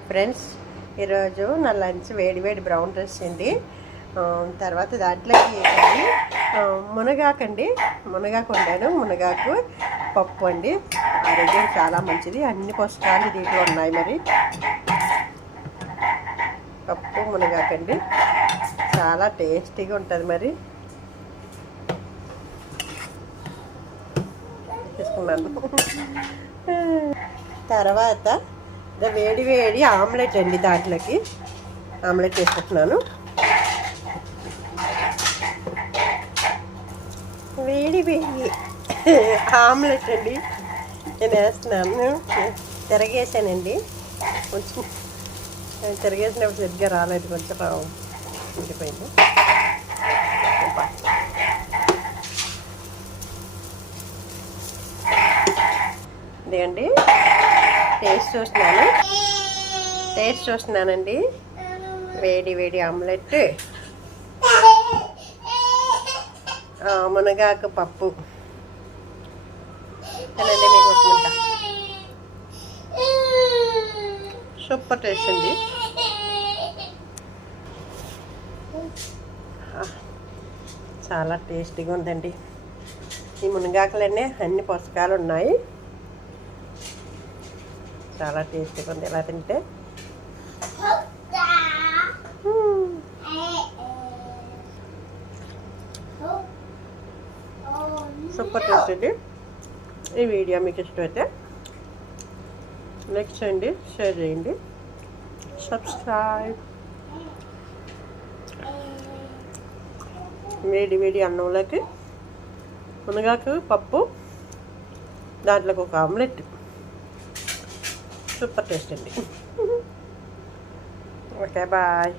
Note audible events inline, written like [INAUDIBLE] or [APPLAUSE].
Friends. ఈరోజు నా lunch వేడి వేడి బ్రౌన్ రైస్ అండి. తర్వాత దాంట్లోకి ఏంటండి మునగాకండి మునగాకు వండాను. మునగాకు పప్పు అండి. ఆరోగ్యం చాలా మంచిది. అన్ని పుస్తకాలు దీంట్లో ఉన్నాయి మరి. పప్పు మునగాకండి చాలా టేస్టీగా ఉంటుంది మరి. తీసుకున్నాను. [LAUGHS] తర్వాత ఇదో వేడి వేడి ఆమ్లెట్ అండి దాంట్లోకి. ఆమ్లెట్ వేసుకుంటున్నాను. వేడి వేడి ఆమ్లెట్ అండి. నేను వేస్తున్నాను. తిరగేసానండి. కొంచెం తిరగేసినప్పుడు సరిగ్గా రాలేదు. కొంచెం ఉండిపోయింది అండి టేస్ట్ చూస్తున్నాను. టేస్ట్ చూస్తున్నానండి. వేడి వేడి ఆమ్లెట్. మునగాకు పప్పు. తినండి మీకు సూపర్ టేస్ట్ అండి. చాలా టేస్టీగా ఉందండి. ఈ మునగాకులన్నీ అన్ని పుస్తకాలు ఉన్నాయి. చాలా టేస్టీగా ఉంది. ఎలా తింటే? సూపర్ టేస్ట్ అండి. ఈ వీడియో మీకు ఇష్టమైతే లైక్ చేయండి షేర్ చేయండి. సబ్స్క్రైబ్. వేడి వేడి అన్నంలోకి మునగాకు పప్పు దాంట్లోకి ఒక ఆమ్లెట్. సూపర్ టేస్ట్ అండి ఓకే బాయ్